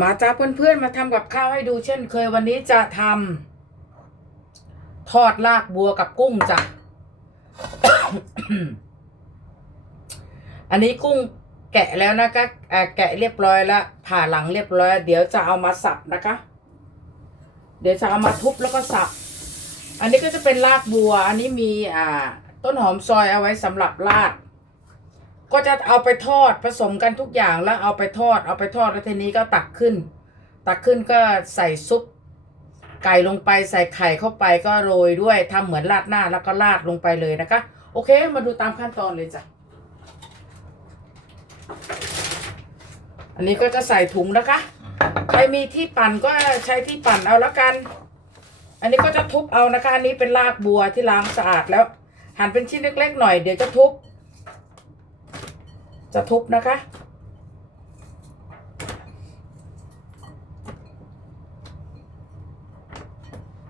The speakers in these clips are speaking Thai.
มาจ้าเพื่อนๆมาทำกับข้าวให้ดูเช่นเคยวันนี้จะทำทอดลากบัวกับกุ้งจ้ะ อันนี้กุ้งแกะแล้วนะคะแกะเรียบร้อยแล้วผ่าหลังเรียบร้อย เดี๋ยวจะเอามาสับนะคะ เดี๋ยวจะเอามาทุบแล้วก็สับ อันนี้ก็จะเป็นลากบัว อันนี้มีอ่า ต้นหอมซอยเอาไว้สำหรับราด ก็จะเอาไปทอดผสมกันทุกอย่างแล้วเอาไปทอด เอาไปทอดแล้วทีนี้ก็ตักขึ้น ตักขึ้นก็ใส่ซุปไก่ลงไปใส่ไข่เข้าไปก็โรยด้วยทำเหมือนราดหน้าแล้วก็ราดลงไปเลยนะคะ โอเค มาดูตามขั้นตอนเลยจ้ะอันนี้ก็จะใส่ถุงนะคะ ใครมีที่ปั่นก็ใช้ที่ปั่นเอาละกัน อันนี้ก็จะทุบเอานะคะ อันนี้เป็นรากบัวที่ล้างสะอาดแล้ว หั่นเป็นชิ้นเล็กๆหน่อยเดี๋ยวจะทุบ จะทุบนะคะ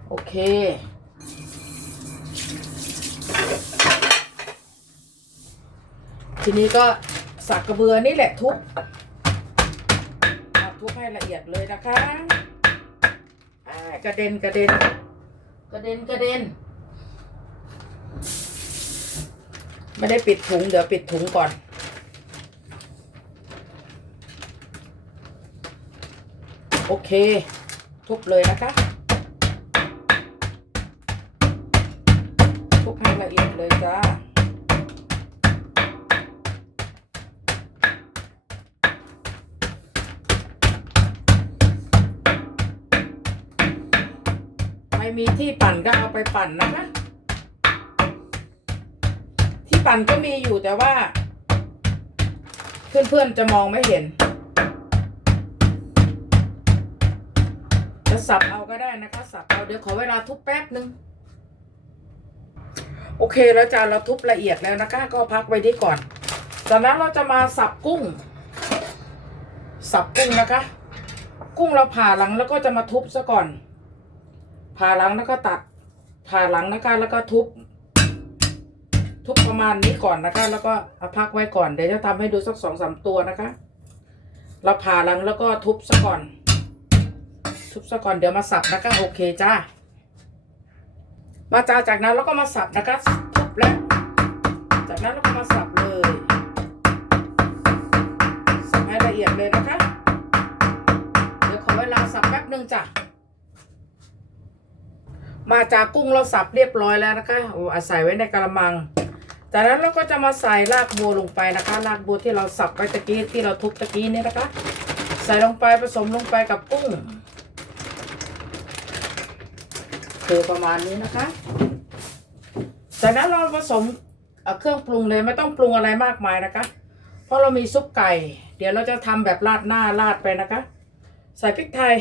โอเค ทีนี้ก็สักกระเบือนี่แหละทุบทุบให้ละเอียดเลยนะคะอ่ากระเด็นกระเด็น กระเด็นกระเด็นไม่ได้ปิดถุง เดี๋ยวปิดถุงก่อน โอเค ทุบเลยนะคะ ทุบให้ละเอียดเลยจ้าไม่มีที่ปั่นก็เอาไปปั่นนะคะ ที่ปั่นก็มีอยู่แต่ว่า เพื่อนๆจะมองไม่เห็น จะสับเอาก็ได้นะคะ สับเอาเดี๋ยวขอเวลาทุบแป๊บนึง โอเคแล้วจ้าเราทุบละเอียดแล้วนะคะ ก็พักไว้ที่ก่อน จากนั้นเราจะมาสับกุ้ง สับกุ้งนะคะ กุ้งเราผ่าหลังแล้วก็จะมาทุบซะก่อน ผ่าหลังแล้วก็ตัด ผ่าหลังนะคะแล้วก็ทุบ ทุบประมาณนี้ก่อนนะคะ แล้วก็เอาพักไว้ก่อนเดี๋ยวจะทำให้ดูสักสองสามตัวนะคะ เราผ่าหลังแล้วก็ทุบซะก่อน ทุบซะก่อนเดี๋ยวมาสับนะคะโอเคจ้ามาจ้าจากนั้นเราก็มาสับนะคะทุบแล้วจากนั้นเราก็มาสับเลยสับให้ละเอียดเลยนะคะ เดี๋ยวขอเวลาสับแป๊บหนึ่งจ้ะมาจากกุ้งเราสับเรียบร้อยแล้วนะคะโอ้อาศัยไว้ในกระมัง จากนั้นเราก็จะมาใส่รากบัวลงไปนะคะรากบัวที่เราสับไว้ตะกี้ที่เราทุบตะกี้นี่นะคะ ใส่ลงไปผสมลงไปกับกุ้ง คือประมาณนี้นะคะ จากนั้นเราผสมเครื่องปรุงเลยไม่ต้องปรุงอะไรมากมายนะคะ เพราะเรามีซุปไก่ เดี๋ยวเราจะทำแบบราดหน้าราดไปนะคะ ใส่พริกไทย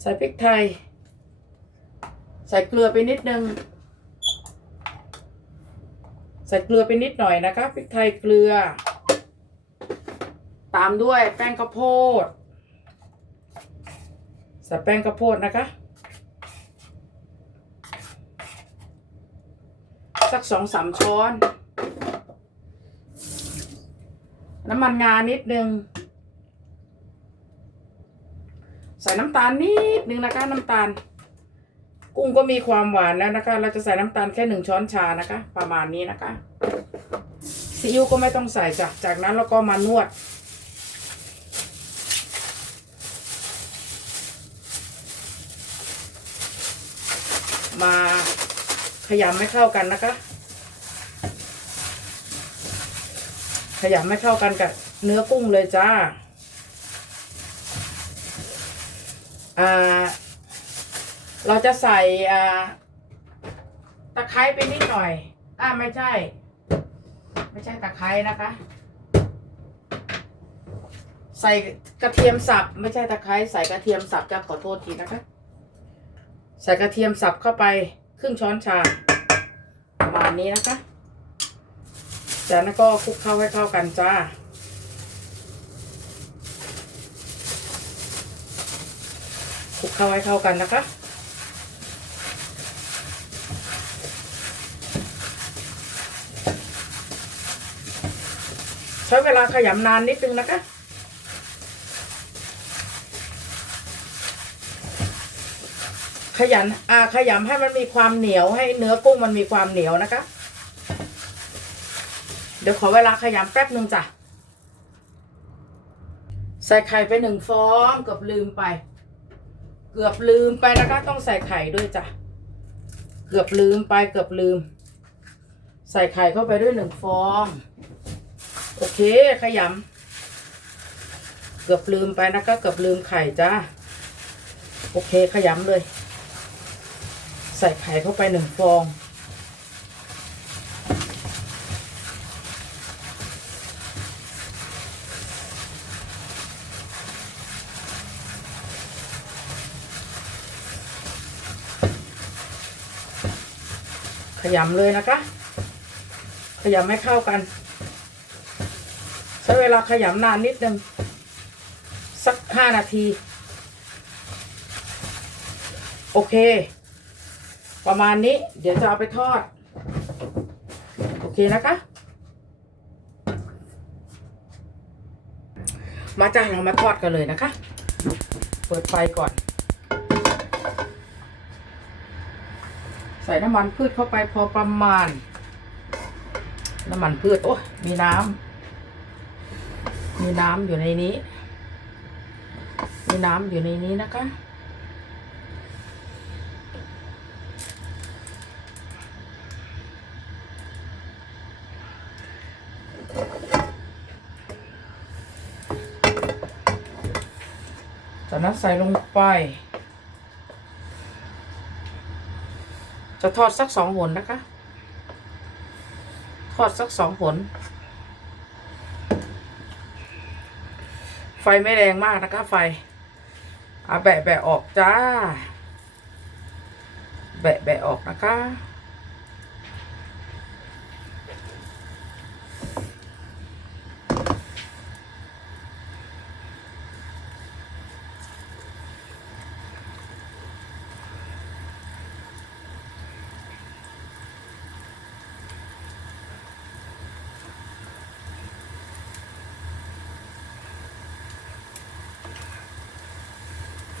ใส่พริกไทย ใส่เกลือไปนิดนึง ใส่เกลือไปนิดหน่อยนะคะพริกไทยเกลือ ตามด้วยแป้งข้าวโพดใส่แป้งข้าวโพดนะคะ สักสองสามช้อน น้ำมันงานิดนึง ใส่น้ำตาลนิดนึงนะคะ น้ำตาล กุ้งก็มีความหวานแล้วนะคะ เราจะใส่น้ำตาลแค่หนึ่งช้อนชานะคะ ประมาณนี้นะคะซีอิ๊วก็ไม่ต้องใส่จ้ะจากนั้นเราก็มานวดมา ขยำให้เข้ากันนะคะ ขยำให้เข้ากันกับเนื้อกุ้งเลยจ้า อ่า เราจะใส่อ่าตะไคร้ไปนิดหน่อย อ่าไม่ใช่ ไม่ใช่ตะไคร้นะคะ ใส่กระเทียมสับ ไม่ใช่ตะไคร้ใส่กระเทียมสับจะขอโทษทีนะคะ ใส่กระเทียมสับเข้าไป ครึ่งช้อนชาประมาณนี้นะคะ จากนั้นก็คลุกเข้าให้เข้ากันจ้าคลุกเข้าให้เข้ากันนะคะใช้เวลาขยำนานนิดนึงนะคะ ขยันอ่าขยำให้มันมีความเหนียวให้เนื้อกุ้งมันมีความเหนียวนะคะ เดี๋ยวขอเวลาขยำแป๊บหนึ่งจ้ะ ใส่ไข่ไปหนึ่งฟองเกือบลืมไป เกือบลืมไปนะคะ ต้องใส่ไข่ด้วยจ้ะ เกือบลืมไปเกือบลืม ใส่ไข่เข้าไปด้วยหนึ่งฟอง โอเคขยำเกือบลืมไปนะคะ เกือบลืมไข่จ้าโอเคขยำเลย ใส่ไข่เข้าไปหนึ่งฟอง ขยำเลยนะคะ ขยำให้เข้ากัน ใช้เวลาขยำนานนิดนึง สักห้านาที โอเค ประมาณนี้ เดี๋ยวจะเอาไปทอด โอเคนะคะ มาจ้าเรามาทอดกันเลยนะคะ เปิดไฟก่อน ใส่น้ำมันพืชเข้าไปพอประมาณ น้ำมันพืช โอ้ยมีน้ำมีน้ำอยู่ในนี้ มีน้ำอยู่ในนี้นะคะ จากนั้นใส่ลงไป จะทอดสักสองหนนะคะ ทอดสักสองหน ไฟไม่แรงมากนะคะไฟเอาแบะแบะออกจ้า แบะแบะออกนะคะ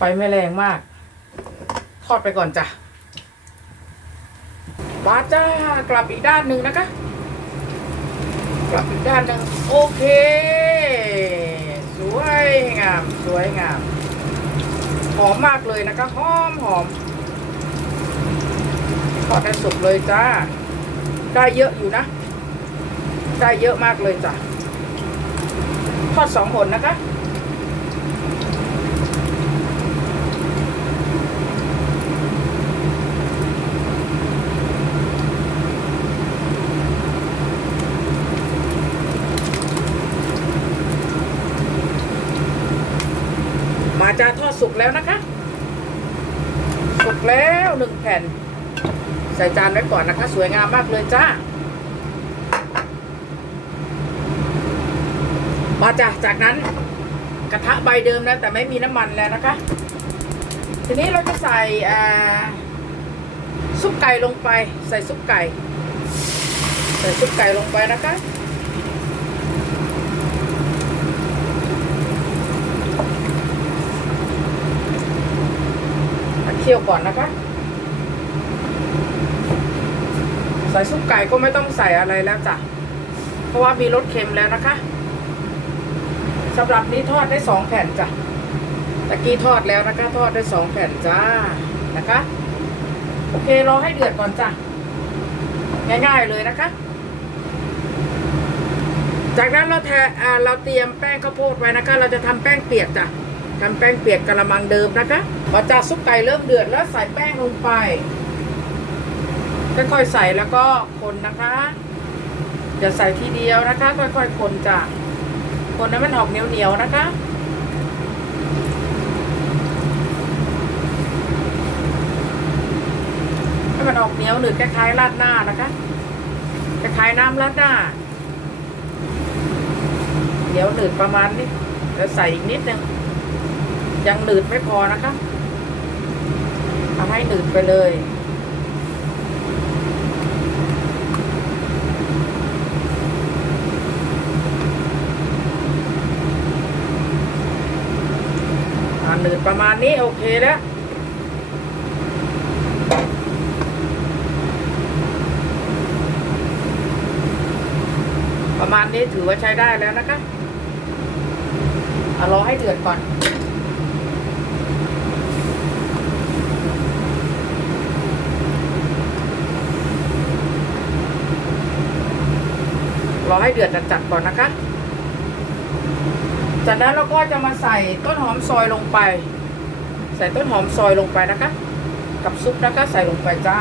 ไฟไม่แรงมาก ทอดไปก่อนจ้ะมาจ้ากลับอีกด้านหนึ่งนะคะ กลับอีกด้านหนึ่งโอเค สวยงาม สวยงาม หอมมากเลยนะคะ หอมหอมทอดได้สุกเลยจ้า ได้เยอะอยู่นะ ได้เยอะมากเลยจ้ะ ทอดสองหนนะคะ มาจาทอดสุกแล้วนะคะ สุกแล้วหนึ่งแผ่น ใส่จานไว้ก่อนนะคะ สวยงามมากเลยจ้ามาจ้ะจากนั้นกระทะใบเดิมนะแต่ไม่มีน้ำมันแล้วนะคะ ทีนี้เราจะใส่ซุปไก่ลงไป ใส่ซุปไก่ ใส่ซุปไก่ลงไปนะคะเคี่ยวก่อนนะคะ ใส่ซุปไก่ก็ไม่ต้องใส่อะไรแล้วจ้ะ เพราะว่ามีรสเค็มแล้วนะคะสำหรับนี้ทอดได้สองแผ่นจ้ะตะกี้ทอดแล้วนะคะ ทอดได้สองแผ่นจ้านะคะ โอเครอให้เดือดก่อนจ้ะง่ายๆเลยนะคะ จากนั้นเราแทอ่าเราเตรียมแป้งข้าวโพดไว้นะคะ เราจะทำแป้งเปียกจ้ะทำแป้งเปียกกระมังเดิมนะคะพอจากซุปไก่เริ่มเดือดแล้วใส่แป้งลงไป ค่อยๆใส่แล้วก็คนนะคะอย่าใส่ทีเดียวนะคะ ค่อยๆคนจ้ะคนนั้นมันออกเหนียวๆนะคะให้มันออกเหนียวหนืดคล้ายๆราดหน้านะคะคล้ายๆน้ำราดหน้าเดี๋ยวหนืดประมาณนี้แล้วใส่อีกนิดนึงยังหนืดไม่พอนะคะเอาให้หนืดไปเลย ประมาณนี้โอเคแล้วประมาณนี้ถือว่าใช้ได้แล้วนะคะเอารอให้เดือดก่อน รอให้เดือดจัดๆก่อนนะคะ จากนั้นเราก็จะมาใส่ต้นหอมซอยลงไป ใส่ต้นหอมซอยลงไปนะคะ กับซุปนะคะใส่ลงไปจ้า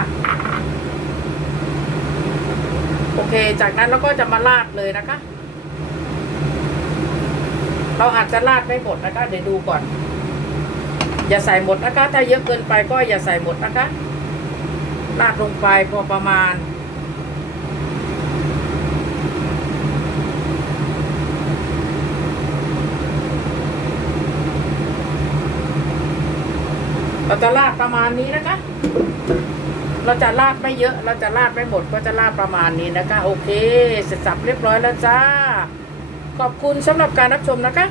โอเค จากนั้นเราก็จะมาราดเลยนะคะ เราอาจจะราดไม่หมดนะคะ เดี๋ยวดูก่อน อย่าใส่หมดนะคะ ถ้าเยอะเกินไปก็อย่าใส่หมดนะคะ ราดลงไปพอประมาณ จะลาดประมาณนี้นะคะ เราจะลาดไม่เยอะ เราจะลาดไม่หมดก็จะลาดประมาณนี้นะคะ โอเค เสร็จสับเรียบร้อยแล้วจ้า ขอบคุณสำหรับการรับชมนะคะ